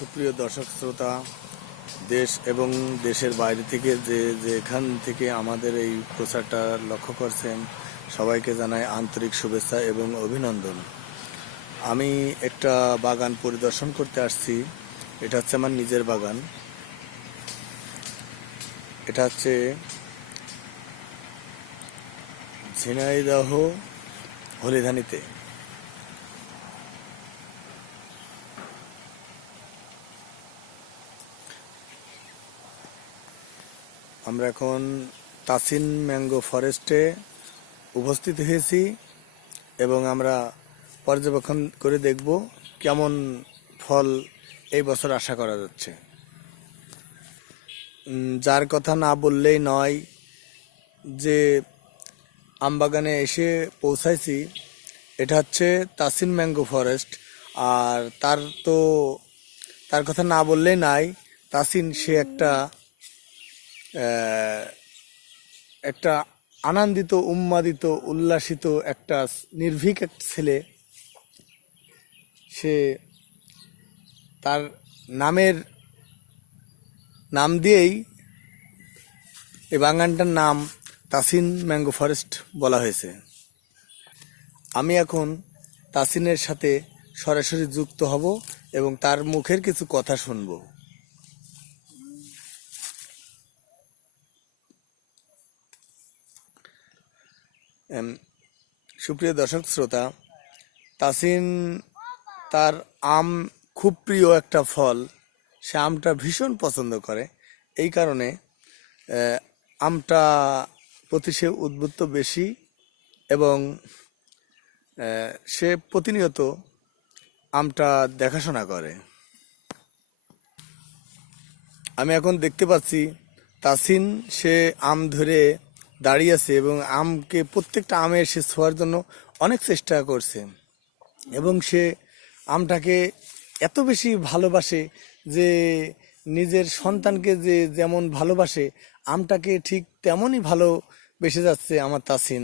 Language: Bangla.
সুপ্রিয় দর্শক শ্রোতা, দেশ এবং দেশের বাইরে থেকে যে যেখান থেকে আমাদের এই প্রচারটা লক্ষ্য করছেন, সবাইকে জানাই আন্তরিক শুভেচ্ছা এবং অভিনন্দন। আমি একটা বাগান পরিদর্শন করতে আসছি। এটা হচ্ছে আমার নিজের বাগান। এটা হচ্ছে ঝিনাইদহ হলিধানিতে আমরা এখন তাসিন ম্যাঙ্গো ফরেস্টে উপস্থিত হয়েছি এবং আমরা পর্যবেক্ষণ করে দেখব কেমন ফল এই বছর আশা করা যাচ্ছে। যার কথা না বললেই নয় যে আমবাগানে এসে পৌঁছাইছি, এটা হচ্ছে তাসিন ম্যাঙ্গো ফরেস্ট। আর তার তো তার কথা না বললেই নাই, তাসিন সে একটা একটা আনন্দিত, উন্মাদিত, উল্লাসিত একটা নির্ভীক একটা ছেলে। সে তার নামের নাম দিয়েই এই বাগানটার নাম তাসিন ম্যাঙ্গো ফরেস্ট বলা হয়েছে। আমি এখন তাসিনের সাথে সরাসরি যুক্ত হব এবং তার মুখের কিছু কথা শুনব। সুপ্রিয় দর্শক শ্রোতা, তাসিন তার আম খুব প্রিয় একটা ফল। সে আমটা ভীষণ পছন্দ করে। এই কারণে আমটা প্রতি সে উদ্বুদ্ধ বেশি এবং সে প্রতিনিয়ত আমটা দেখাশোনা করে। আমি এখন দেখতে পাচ্ছি, তাসিন সে আম ধরে দাঁড়িয়ে আছে এবং আমকে প্রত্যেকটা আমের সে ছোঁয়ার জন্য অনেক চেষ্টা করছে। এবং সে আমটাকে এত বেশি ভালোবাসে যে নিজের সন্তানকে যে যেমন ভালোবাসে, আমটাকে ঠিক তেমনই ভালোবেসে যাচ্ছে আমার তাসিন।